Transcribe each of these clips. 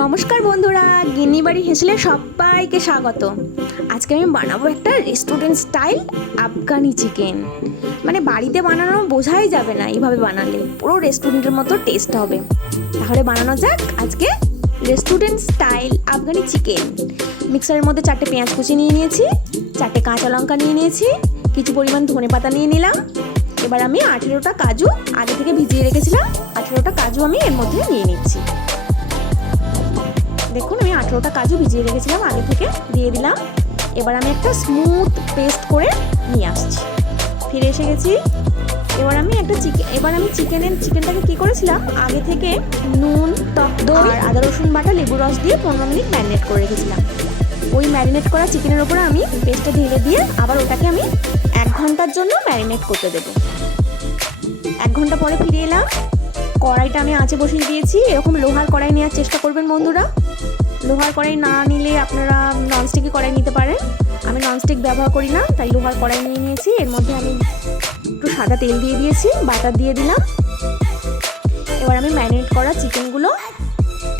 নমস্কার বন্ধুরা, গিন্নি বাড়ি হেসেলে সবাইকে স্বাগত। আজকে আমি বানাবো একটা রেস্টুরেন্ট স্টাইল আফগানি চিকেন। মানে বাড়িতে বানানো বোঝাই যাবে না, এইভাবে বানালে পুরো রেস্টুরেন্টের মতো টেস্ট হবে। তাহলে বানানো যাক আজকে রেস্টুরেন্ট স্টাইল আফগানি চিকেন। মিক্সারের মধ্যে 4টে পেঁয়াজ কুচি নিয়ে নিয়েছি, 4টে কাঁচা লঙ্কা নিয়ে নিয়েছি, কিছু পরিমাণ ধনেপাতা নিয়ে নিলাম। এবার আমি 18টা কাজু আগে থেকে ভিজিয়ে রেখেছিলাম, 18টা কাজু আমি এর মধ্যে নিয়ে নিচ্ছি। দেখুন আমি 18টা কাজু ভিজিয়ে রেখেছিলাম আগে থেকে, দিয়ে দিলাম। এবার আমি একটা স্মুথ পেস্ট করে নিয়ে আসছি। ফিরে এসে গেছি। এবার আমি চিকেনটাকে কি করেছিলাম, আগে থেকে নুন, টক দই আর আদা রসুন বাটা, লেবু রস দিয়ে 15 মিনিট ম্যারিনেট করে রেখেছিলাম। ওই ম্যারিনেট করা চিকেনের ওপরে আমি পেস্টটা ঢেলে দিয়ে আবার ওটাকে আমি 1 ঘন্টার জন্য ম্যারিনেট করতে দেবো। 1 ঘন্টা পরে ফিরে এলাম। কড়াইটা আমি আঁচে বসিয়ে দিয়েছি। এরকম লোহার কড়াই নেওয়ার চেষ্টা করবেন বন্ধুরা। লোহার কড়াই না নিলে আপনারা ননস্টিকি কড়াই নিতে পারেন। আমি ননস্টিক ব্যবহার করি না, তাই লোহার কড়াই নিয়ে নিয়েছি। এর মধ্যে আমি একটু সাদা তেল দিয়ে দিয়েছি, বাটার দিয়ে দিলাম। এবার আমি ম্যারিনেট করা চিকেনগুলো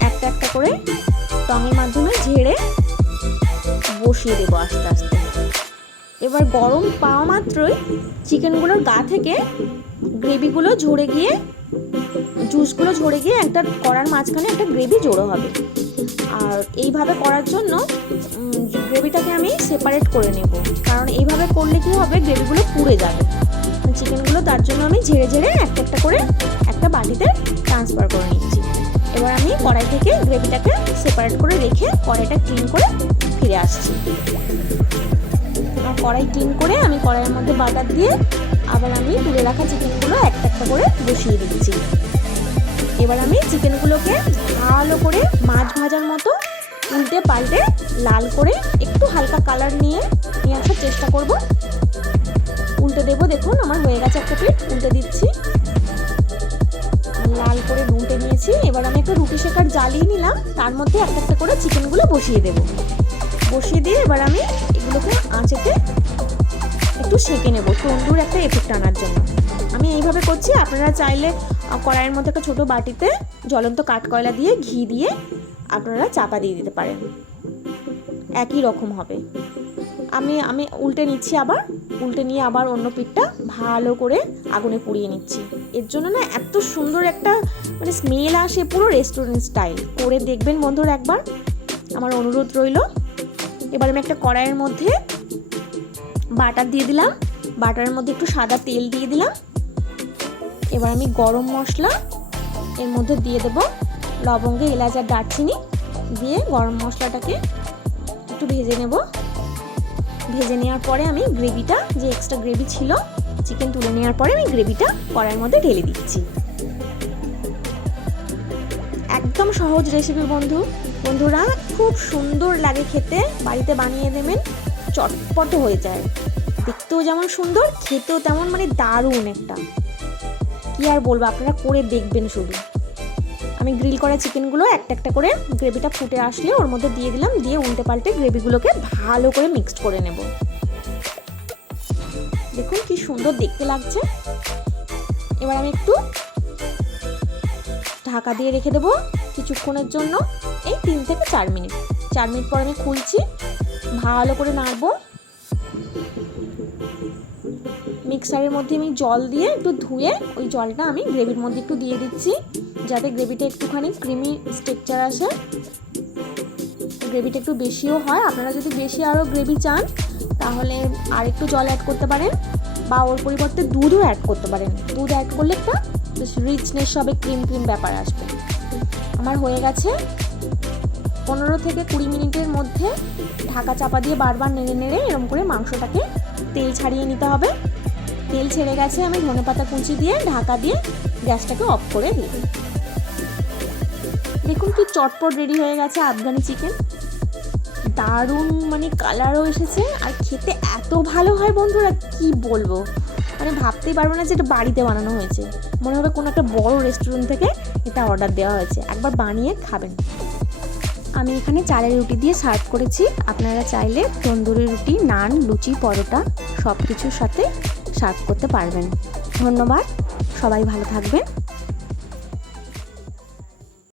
একটা একটা করে টঙের মাধ্যমে ঝেড়ে বসিয়ে দেবো আস্তে আস্তে। এবার গরম পাওয়া মাত্রই চিকেনগুলোর গা থেকে গ্রেভিগুলো ঝরে গিয়ে, জুসগুলো ঝরে গিয়ে একটা কড়ার মাঝখানে একটা গ্রেভি জড়ো হবে। আর এইভাবে করার জন্য গ্রেভিটাকে আমি সেপারেট করে নেব, কারণ এইভাবে করলে কি হবে, গ্রেভিগুলো পুড়ে যাবে চিকেনগুলো। তার জন্য আমি ঝেড়ে ঝেড়ে একটা একটা করে একটা বাটিতে ট্রান্সফার করে নিচ্ছি। এবার আমি কড়াই থেকে গ্রেভিটাকে সেপারেট করে রেখে কড়াইটা ক্লিন করে ফিরে আসছি। কড়াই ক্লিন করে আমি কড়াইয়ের মধ্যে বাটার দিয়ে আবার আমি তুলে রাখা চিকেনগুলো একটা একটা করে বসিয়ে দিচ্ছি। এবার আমি চিকেনগুলোকে ভালো করে মাছ ভাজার মতো উল্টে পাল্টে লাল করে একটু হালকা কালার নিয়ে আসার চেষ্টা করব। উল্টে দেবো। দেখুন আমার হয়ে গেছে একটা পিঠ, উল্টে দিচ্ছি। লাল করে উল্টে নিয়েছি। এবার আমি একটা রুটি শেকার জ্বালিয়ে নিলাম, তার মধ্যে একটা একটা করে চিকেনগুলো বসিয়ে দেবো। বসিয়ে দিয়ে এবার আমি এগুলোকে আঁচেতে একটু সেঁকে নেব, তন্দুর একটা এফেক্ট আনার জন্য। আমি এইভাবে করছি। আপনারা চাইলে কড়াইয়ের মধ্যে একটা ছোটো বাটিতে জ্বলন্ত কাঠকয়লা দিয়ে ঘি দিয়ে আপনারা চাপা দিয়ে দিতে পারেন, একই রকম হবে। আমি উল্টে নিচ্ছি, আবার উল্টে নিয়ে আবার অন্য পিঠটা ভালো করে আগুনে পুড়িয়ে নিচ্ছি। এর জন্য না এত সুন্দর একটা মানে স্মেল আসে, পুরো রেস্টুরেন্ট স্টাইল। করে দেখবেন বন্ধুরা একবার, আমার অনুরোধ রইল। এবার আমি একটা কড়াইয়ের মধ্যে বাটার দিয়ে দিলাম, বাটারের মধ্যে একটু সাদা তেল দিয়ে দিলাম। এবার আমি গরম মশলা এর মধ্যে দিয়ে দেবো, লবঙ্গ, এলাচ আর দারচিনি দিয়ে গরম মশলাটাকে একটু ভেজে নেব। ভেজে নেওয়ার পরে আমি গ্রেভিটা, যে এক্সট্রা গ্রেভি ছিল চিকেন তুলে নেওয়ার পরে আমি গ্রেভিটা কড়াইয়ের মধ্যে ঢেলে দিচ্ছি। একদম সহজ রেসিপি বন্ধুরা, খুব সুন্দর লাগে খেতে। বাড়িতে বানিয়ে দেবেন, চটপট হয়ে যায়। দেখতেও যেমন সুন্দর, খেতেও তেমন মানে দারুণ একটা। কি আর বলবো, আপনারা করে দেখবেন শুধু। আমি গ্রিল করা চিকেনগুলো একটা একটা করে গ্রেভিটা ফুটে আসলে ওর মধ্যে দিয়ে দিলাম, দিয়ে উল্টে পাল্টে গ্রেভিগুলোকে ভালো করে মিক্সড করে নেব। দেখুন কি সুন্দর দেখতে লাগছে। এবার আমি একটু ঢাকা দিয়ে রেখে দেবো কিছুক্ষণের জন্য, এই 3 থেকে 4 মিনিট। 4 মিনিট পর আমি খুলছি, ভালো করে নাড়বো। মিক্সারের মধ্যে আমি জল দিয়ে একটু ধুয়ে ওই জলটা আমি গ্রেভির মধ্যে একটু দিয়ে দিচ্ছি, যাতে গ্রেভিটা একটুখানি ক্রিমি টেক্সচার আসে। গ্রেভিটা একটু বেশিও হয়, আপনারা যদি বেশি আরও গ্রেভি চান তাহলে আর একটু জল অ্যাড করতে পারেন, বা ওর পরিবর্তে দুধও অ্যাড করতে পারেন। দুধ অ্যাড করলে একটা রিচনেস হবে, ক্রিম ব্যাপার আসবে। আমার হয়ে গেছে। 15 থেকে 20 মিনিটের মধ্যে ঢাকা চাপা দিয়ে বারবার নেড়ে নেড়ে এরকম করে মাংসটাকে তেল ছাড়িয়ে নিতে হবে। তেল ছেড়ে গেছে, আমি ধনেপাতা কুচি দিয়ে ঢাকা দিয়ে গ্যাসটাকে অফ করে দিই। দেখুন কি চটপট রেডি হয়ে গেছে আফগানি চিকেন। দারুণ মানে কালারও এসেছে, আর খেতে এত ভালো হয় বন্ধুরা, কি বলবো। মানে ভাবতেই পারবো না যে এটা বাড়িতে বানানো হয়েছে, মনে হবে কোনো একটা বড় রেস্টুরেন্ট থেকে এটা অর্ডার দেওয়া হয়েছে। একবার বানিয়ে খাবেন। আমি এখানে চালের রুটি দিয়ে সার্ভ করেছি। আপনারা চাইলে তন্দুরি রুটি, নান, লুচি, পরোটা সব কিছুর সাথে সার্ভ করতে পারবেন। ধন্যবাদ, সবাই ভালো থাকবেন।